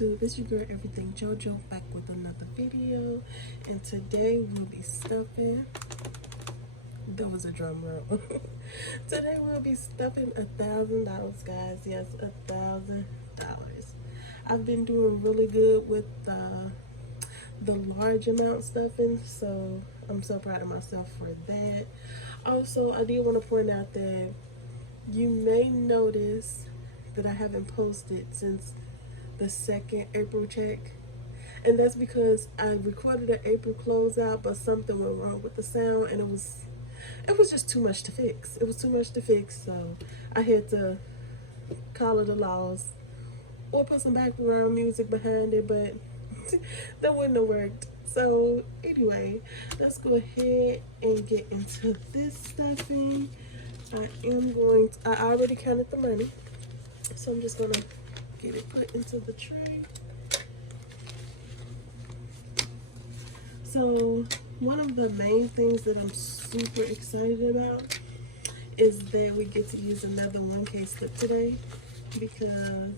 YouTube, it's your girl Everything JoJo back with another video, and today we'll be stuffing, that was a drum roll. Today we'll be stuffing $1,000, guys. Yes, $1,000. I've been doing really good with the large amount stuffing, so I'm so proud of myself for that. Also, I did want to point out that you may notice that I haven't posted since the second April check, and that's because I recorded an April closeout, but something went wrong with the sound, and it was just too much to fix. It was too much to fix, so I had to call it a loss or put some background music behind it, but that wouldn't have worked. So anyway, let's go ahead and get into this stuffing. I already counted the money, so I'm just gonna get it put into the tray. So one of the main things that I'm super excited about is that we get to use another 1K slip today, because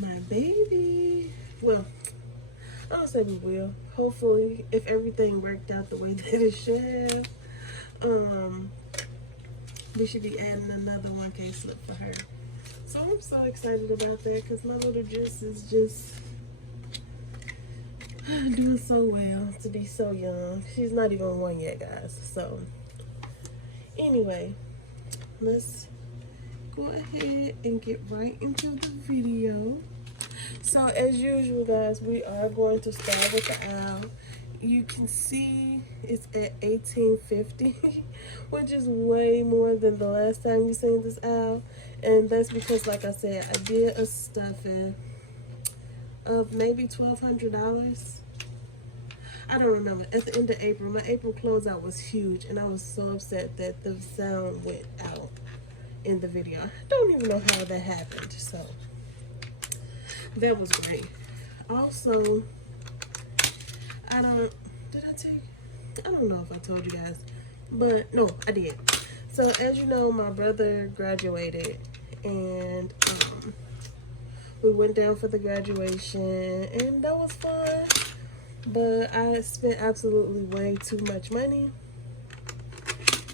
my baby, well, I don't say we will, hopefully, if everything worked out the way that it should have, we should be adding another 1K slip for her. So I'm so excited about that, because my little Jess is just doing so well to be so young. She's not even 1 yet, guys. So anyway, let's go ahead and get right into the video. So as usual, guys, we are going to start with the owl. You can see it's at $18.50, which is way more than the last time you seen this owl. And that's because, like I said, I did a stuffing of maybe $1,200. I don't remember. At the end of April, my April closeout was huge, and I was so upset that the sound went out in the video. I don't even know how that happened, so that was great. Also, I don't know if I told you guys, but no, I did. So as you know, my brother graduated, and we went down for the graduation, and that was fun, but I spent absolutely way too much money,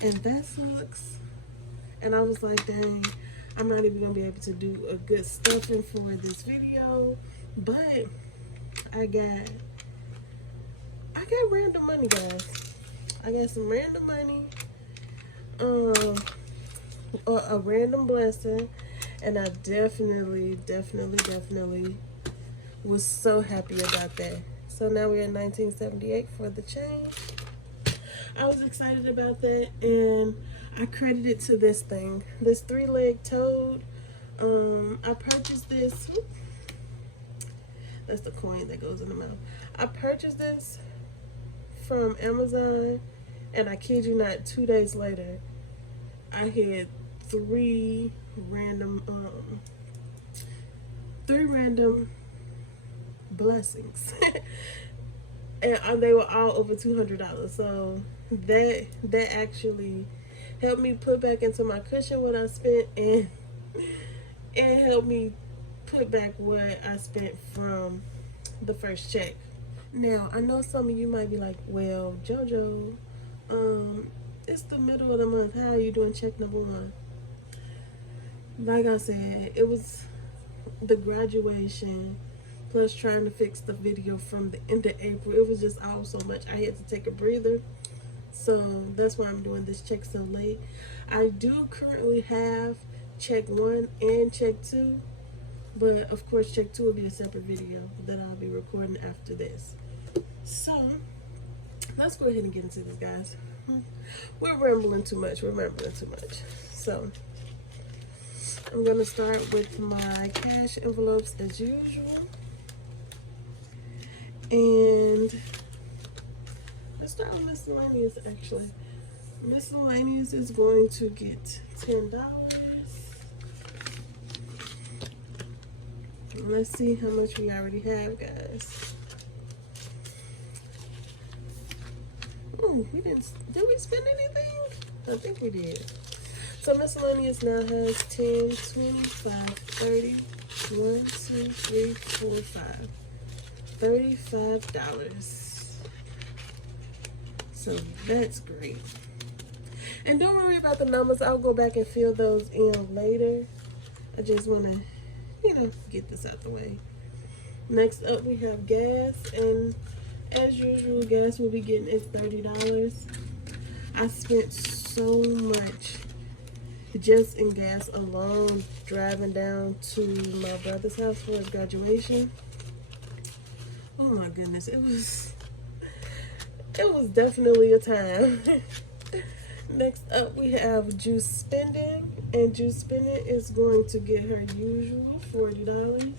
and that sucks. And I was like, dang, I'm not even gonna be able to do a good stuffing for this video, but I got random money, guys. I got some random money, or a random blessing, and I definitely was so happy about that. So now we're at $19.78 for the change. I was excited about that, and I credit it to this thing, this 3-leg toad. I purchased this. That's the coin that goes in the mouth. I purchased this from Amazon, and I kid you not, 2 days later, I had three random blessings, and they were all over $200. So that actually helped me put back into my cushion what I spent, and helped me put back what I spent from the first check. Now, I know some of you might be like, well, JoJo, it's the middle of the month. How are you doing check number 1? Like I said, it was the graduation plus trying to fix the video from the end of April. It was just all so much. I had to take a breather. So that's why I'm doing this check so late. I do currently have check 1 and check 2. But of course, check 2 will be a separate video that I'll be recording after this. So let's go ahead and get into this, guys. We're rambling too much. So I'm gonna start with my cash envelopes as usual, and let's start with miscellaneous. Actually, miscellaneous is going to get $10. Let's see how much we already have, guys. Oh, did we spend anything? I think we did. So miscellaneous now has 10, 25, 30, 1, 2, 3, 4, 5. $35. So that's great. And don't worry about the numbers. I'll go back and fill those in later. I just want to, get this out the way. Next up, we have gas. And as usual, gas will be getting its $30. I spent so much just in gas alone driving down to my brother's house for his graduation. Oh my goodness, it was definitely a time. Next up, we have juice spending, and juice spending is going to get her usual $40.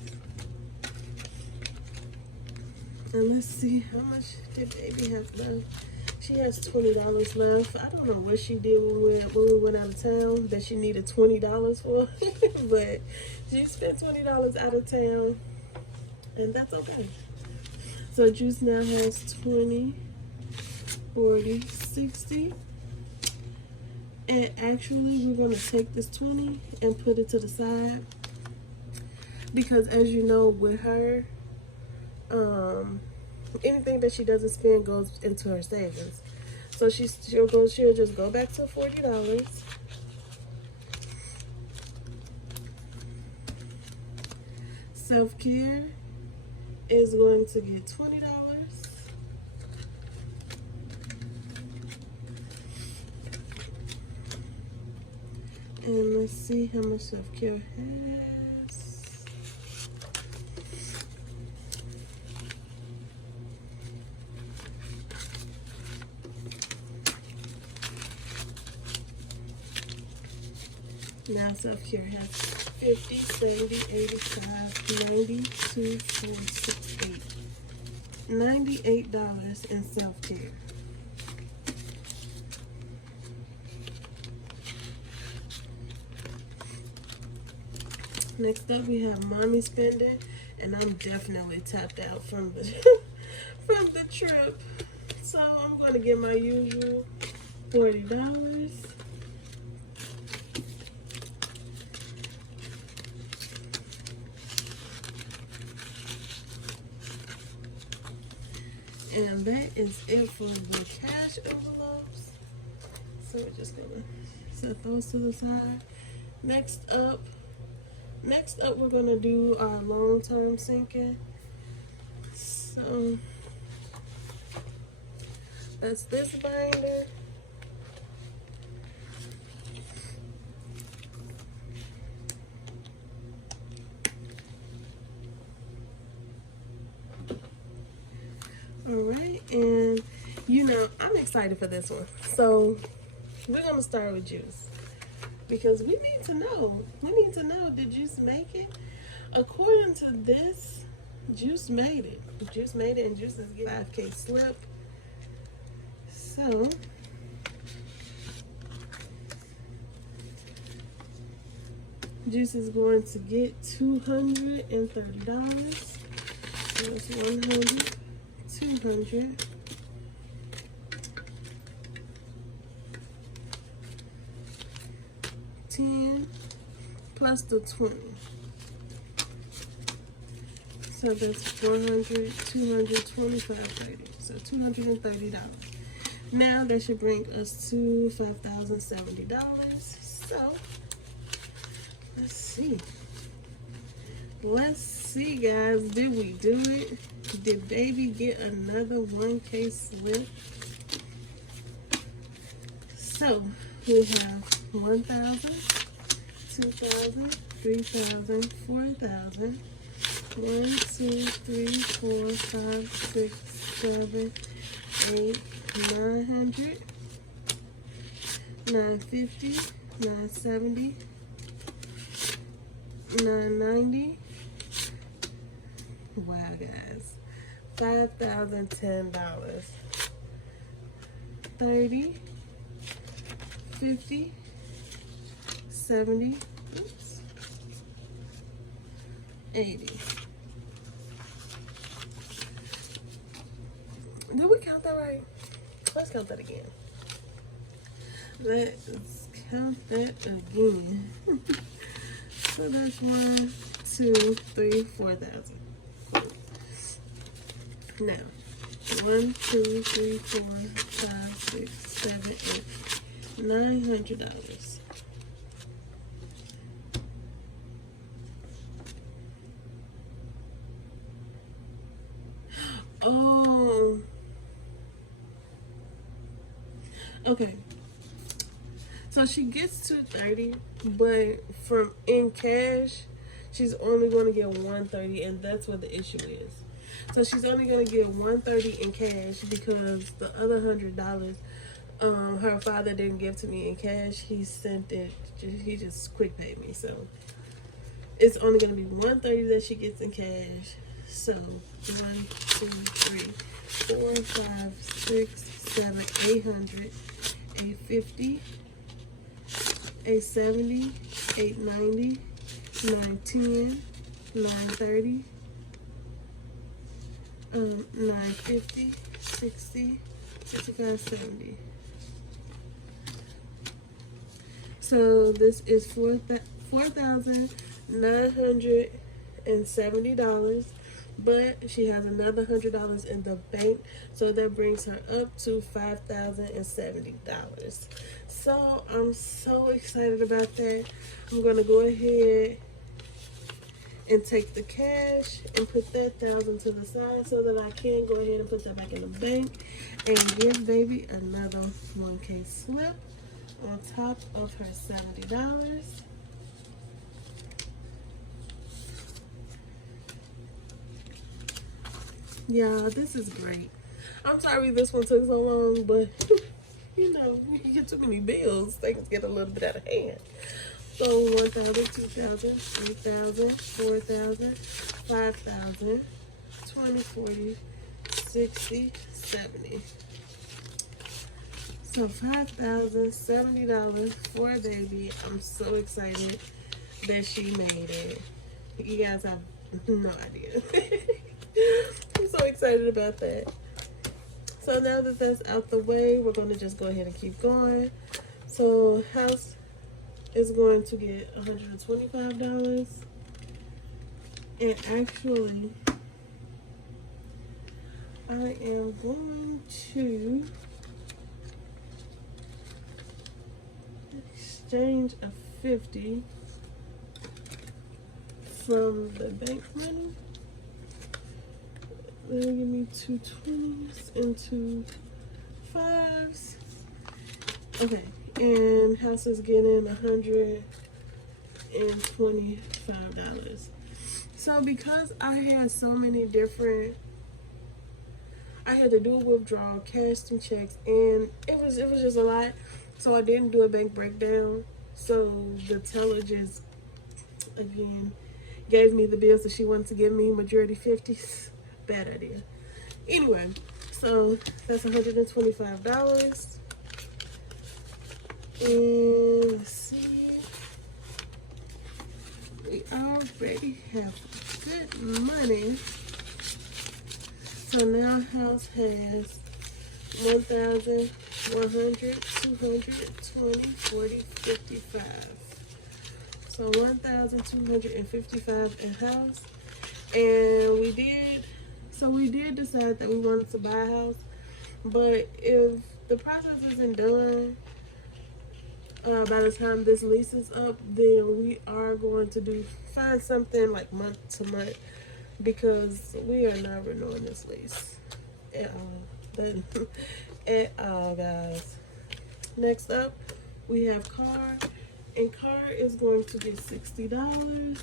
And let's see, how much did baby have left? She has $20 left. I don't know what she did when we went out of town that she needed $20 for, but she spent $20 out of town, and that's okay. So juice now has 20, 40, 60. And actually, we're going to take this 20 and put it to the side. Because as you know, with her, anything that she doesn't spend goes into her savings. So she'll just go back to $40. Self-care is going to get $20. And let's see how much self-care has. Now self-care has 50, 70, 85, 92, 468. $98 in self-care. Next up, we have mommy spending, and I'm definitely tapped out from the from the trip. So I'm going to get my usual $40. And that is it for the cash envelopes. So we're just gonna set those to the side. Next up, we're gonna do our long-term sinking. So that's this binder. Alright, and I'm excited for this one. So we're gonna start with juice. Because we need to know, did Juice make it? According to this, Juice made it. Juice made it, and Juice is getting a 5K slip. So Juice is going to get $230. So it's 100, 200. 10 plus the 20. So that's 100, 225, 30. So $230. Now that should bring us to $5,070. So let's see. Let's see, guys. Did we do it? Did baby get another 1K slip? So we have 1,000, 2,000, 3,000, 4,000, 1, 2, 3, 4, 5, 6, 7, 8, 900, 950, 970, 990. Wow, guys. $5,010. 30, 50, 70, 80. Did we count that right? Let's count that again. Let's count that again. So that's 1, 2, 3, 4,000. Now, 1, 2, 3, 4, 5, 6, 7, 8, $900. Oh, okay. So she gets 230, but from in cash, she's only going to get 130, and that's what the issue is. So she's only going to get 130 in cash because the other $100, her father didn't give to me in cash. He sent it. He just quick paid me. So it's only going to be 130 that she gets in cash. So 1, 2, 3, 4, 5, 6, 7, 800, 850, 870, 890, 910, 930, 950, 60, 65, 70. So this is $4,970, but she has another $100 in the bank, so that brings her up to $5,070. So I'm so excited about that. I'm gonna go ahead and take the cash and put that $1,000 to the side so that I can go ahead and put that back in the bank and give baby another 1K slip on top of her $70. Yeah, this is great. I'm sorry this one took so long, but you know, when you get too many bills, things get a little bit out of hand. So 1,000, 2,000, 3,000, 4,000, 5,000, 20, 40, 60, 70. So $5,070 for a baby. I'm so excited that she made it. You guys have no idea. I'm so excited about that. So now that that's out the way, we're going to just go ahead and keep going. So house is going to get $125. And actually, I am going to exchange a 50 from the bank money. They'll give me 2 20s and 2 5s. Okay, and house is getting $125. So because I had so many different, I had to do a withdrawal, cash some checks, and it was just a lot. So I didn't do a bank breakdown. So the teller just again gave me the bills that she wanted to give me, majority 50s. Bad idea. Anyway, so that's $125. And let's see. We already have good money. So now house has 1,000, 100, 200, 20, 40, 55. So 1,255 in house. And we did decide that we wanted to buy a house, but if the process isn't done by the time this lease is up, then we are going to find something like month to month, because we are not renewing this lease at all. At all, guys. Next up, we have car, and car is going to be $60.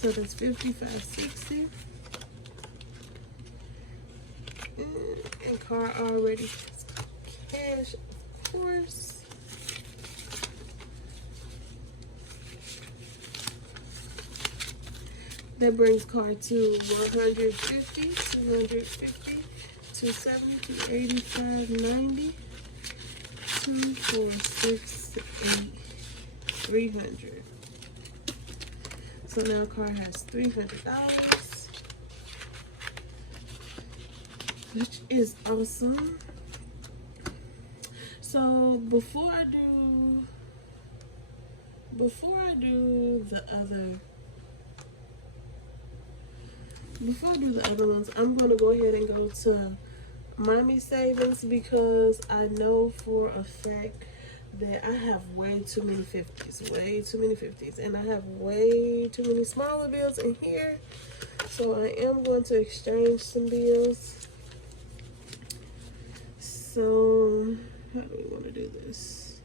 So that's 55, 60. And car already has cash, of course. That brings car to 150, 250, 270, 285, 90, 2, 4, 6, 8, 300. So now car has $300, which is awesome. So before I do before I do the other ones, I'm gonna go ahead and go to Mommy Savings because I know for a fact that I have way too many 50s, and I have way too many smaller bills in here. So I am going to exchange some bills. So how do we want to do this?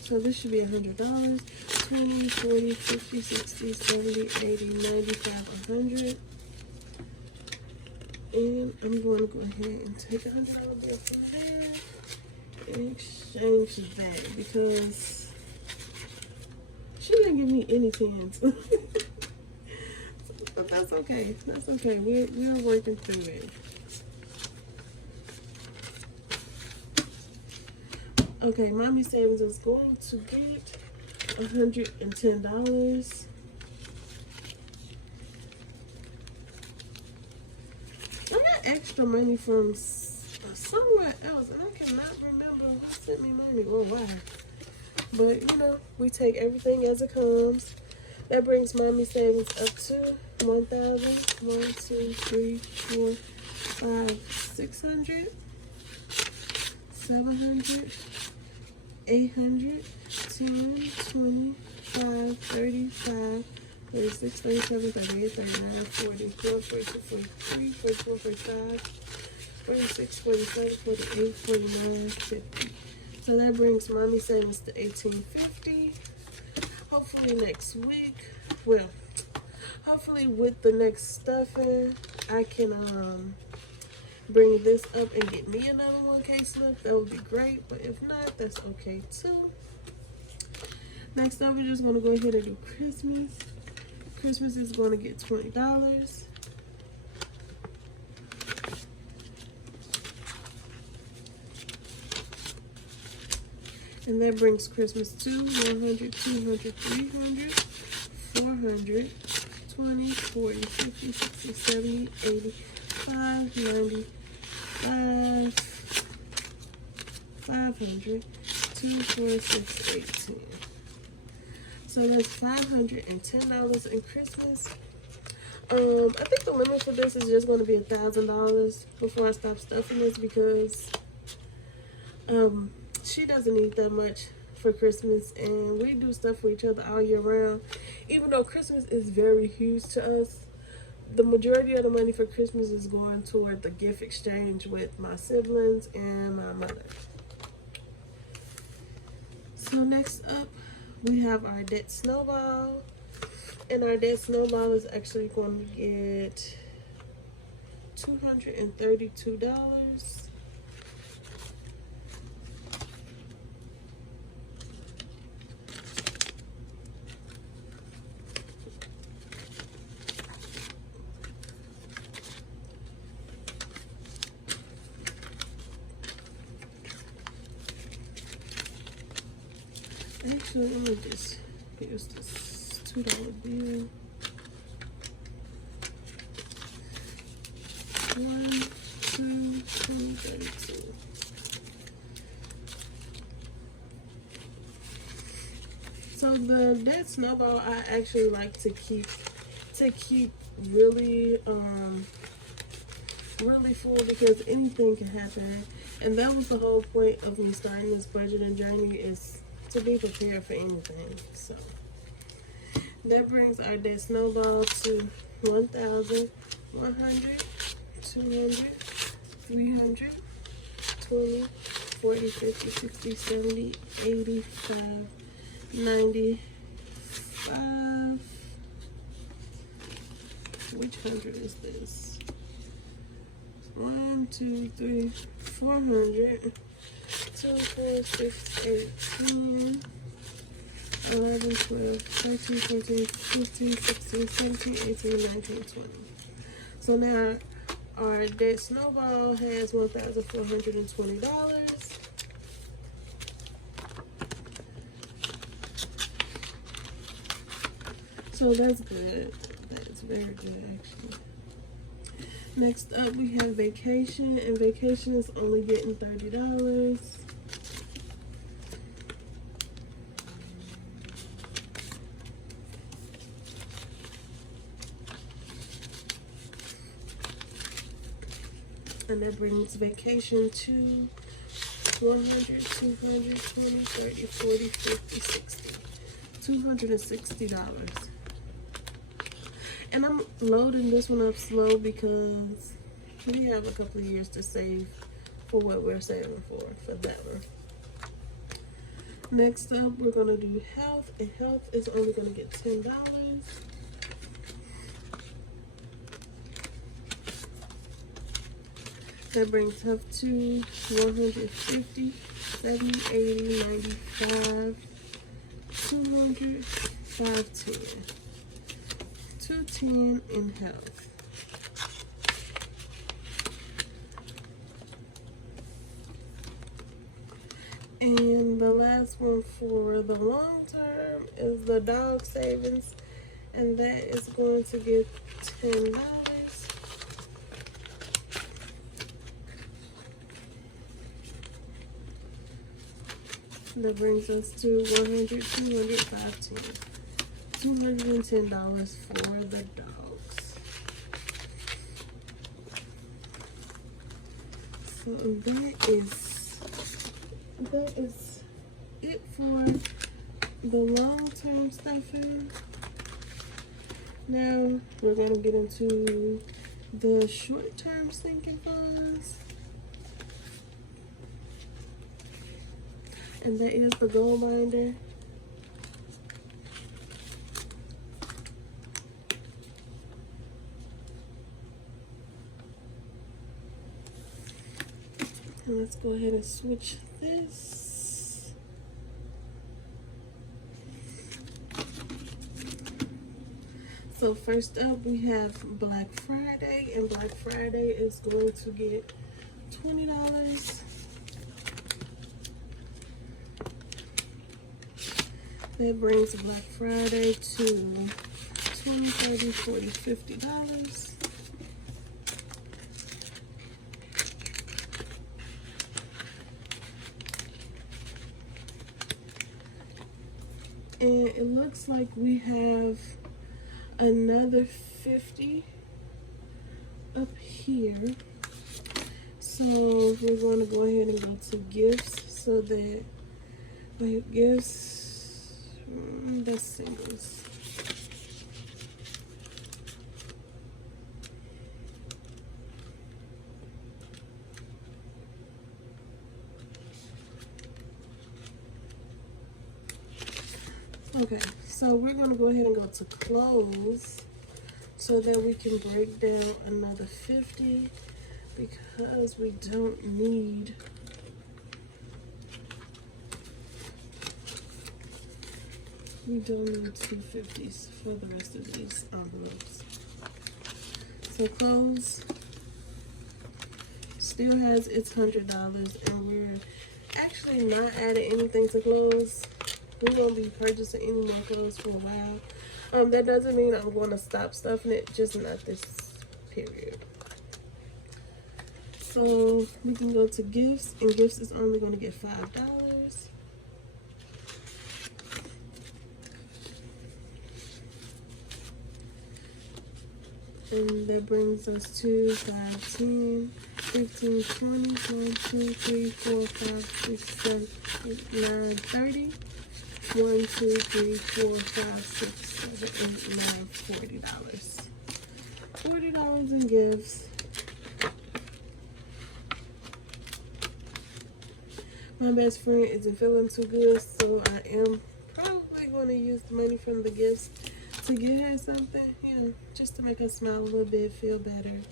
So this should be $100. 20, 40, 50, 60, 70, 80, 95, 100. And I'm going to go ahead and take a $100 bill from there and exchange that because she didn't give me any tens. But that's okay. That's okay. We're working through it. Okay, Mommy Savings is going to get $110. I got extra money from somewhere else, and I cannot remember who sent me money or why. But, you know, we take everything as it comes. That brings Mommy Savings up to 1,000. 1, 2, 3, 4, 5, 600, 700, 800, 10, 20, 5, 35, 36, 37, 38, 39, 40, 42, 43, 44, 45, 46, 47, 48, 49, 50. So that brings Mommy Savings to $1,850. Hopefully next week, well, hopefully with the next stuffing, I can bring this up and get me another 1K slip. That would be great, but if not, that's okay too. Next up, we're just going to go ahead and do Christmas. Christmas is going to get $20. And that brings Christmas to 100, 200, 300, 400, 20, 40, 50, 60, 70, 85, 90, 500, 2, 4, 6, 18. So that's $510 in Christmas. I think the limit for this is just going to be $1,000 before I stop stuffing this because she doesn't need that much for Christmas, and we do stuff for each other all year round. Even though Christmas is very huge to us, the majority of the money for Christmas is going toward the gift exchange with my siblings and my mother. So next up, we have our debt snowball. And our debt snowball is actually going to get $232. Actually, let me just use this $2 bill. 1, 2, 32. So the debt snowball, I actually like to keep really really full because anything can happen, and that was the whole point of me starting this budgeting journey, is to be prepared for anything. So that brings our debt snowball to 1,100, 200, 300, 20, 40, 50, 60, 70, 85, 95. Which 100 is this? 1, 2, 3, 400. 2, 4, 6, 8, 10, 11, 12, 13, 14, 15, 16, 17, 18, 19, 20. So now our debt snowball has $1,420. So that's good. That is very good, actually. Next up, we have vacation, and vacation is only getting $30. And that brings vacation to 100, 200, 20, 30, 40, 50, 60. $260. And I'm loading this one up slow because we have a couple of years to save for what we're saving for that one. Next up, we're going to do health, and health is only going to get $10. That brings health to 150, 70, 80, 95, 200, 510. 210 in health. And the last one for the long term is the dog savings, and that is going to get $10. That brings us to 100, 200, 510. $210 for the dogs. So that is it for the long-term stuffing. Now we're going to get into the short-term sinking funds. And that is the gold binder. And let's go ahead and switch this. So first up, we have Black Friday, and Black Friday is going to get $20. That brings Black Friday to $20, $30, $40, $50. And it looks like we have another 50 up here. So we're going to go ahead and go to gifts, so that like gifts, that's singles. Okay, so we're going to go ahead and go to clothes so that we can break down another 50, because we don't need two 50s for the rest of these envelopes. So clothes still has its $100, and we're actually not adding anything to clothes. We won't be purchasing any more clothes for a while. That doesn't mean I'm going to stop stuffing it, just not this period. So we can go to gifts, and gifts is only going to get $5. And that brings us to 5, 10, 15, 20, 1, 2, 3, 4, 5, 6, 7, 8, 9, 30. 1, 2, 3, 4, 5, 6, 7, 8, 9, $40. $40 in gifts. My best friend isn't feeling too good, so I am probably going to use the money from the gifts to get her something, just to make her smile a little bit, feel better.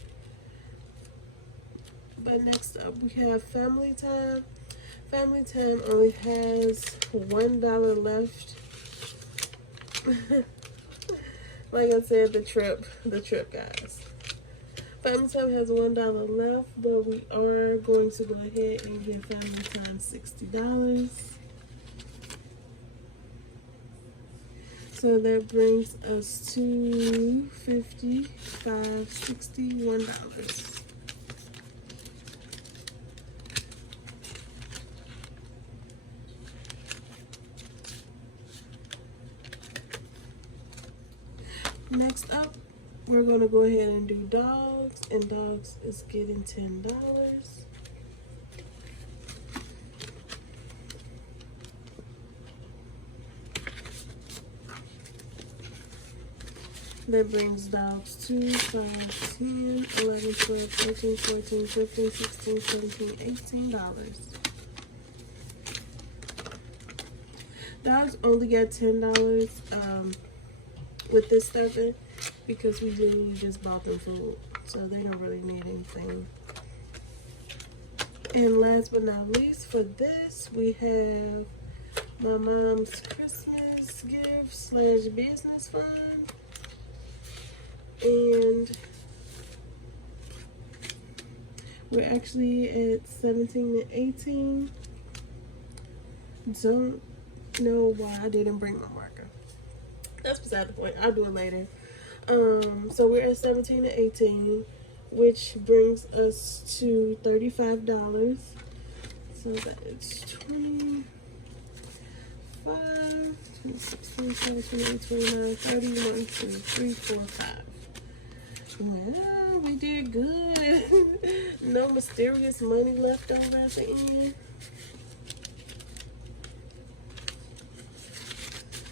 But next up, we have family time. Family time only has $1 left. Like I said, the trip, guys. Family time has $1 left, but we are going to go ahead and give family time $60. So that brings us to $61. Next up, we're going to go ahead and do dogs, and dogs is getting $10. That brings dogs to 5, 10, 11, 12, 13, 14, 15, 16, 17, $18. Dogs only got $10 with this stuffing because we literally just bought them food, so they don't really need anything. And last but not least, for this, we have my mom's Christmas gift slash business fund. And we're actually at 17 and 18. Don't know why I didn't bring my marker. That's beside the point. I'll do it later. So we're at 17 and 18, which brings us to $35. So that's 25, 26, 27, 28, 29, 30, 1, 2, 3, 4, 5. Well, we did good. No mysterious money left over at the end.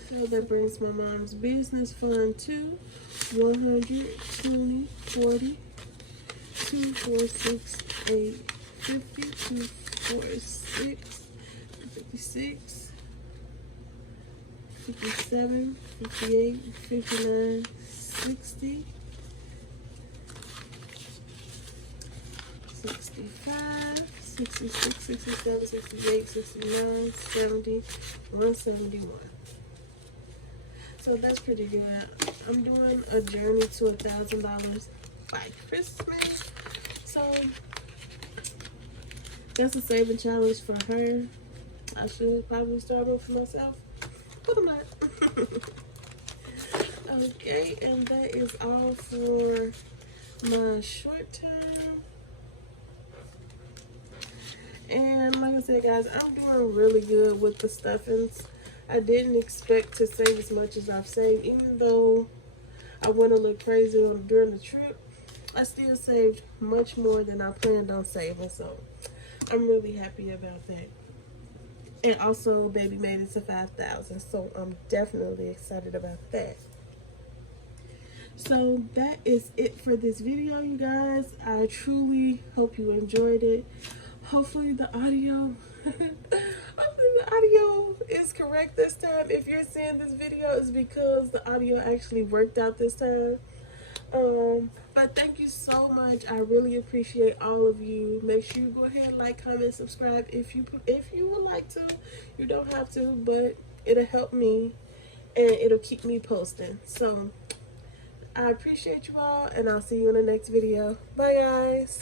So that brings my mom's business fund to 120, 40, 2, 4, 6, 8, 50, 2, 4, 6, 56, 57, 58, 59, 60, 65, 66, 67, 68, 69, 70, 171. So that's pretty good. I'm doing a journey to $1,000 by Christmas. So that's a saving challenge for her. I should probably start one for myself, but I'm not. Okay, and that is all for my short term. And like I said, guys, I'm doing really good with the stuffings. I didn't expect to save as much as I've saved, even though I went a little crazy during the trip. I still saved much more than I planned on saving, so I'm really happy about that. And also, baby made it to 5,000, so I'm definitely excited about that. So that is it for this video, you guys. I truly hope you enjoyed it. Hopefully the audio is correct this time. If you're seeing this video, it's because the audio actually worked out this time. But thank you so much. I really appreciate all of you. Make sure you go ahead, like, comment, subscribe if you would like to. You don't have to, but it'll help me and it'll keep me posting. So I appreciate you all, and I'll see you in the next video. Bye, guys.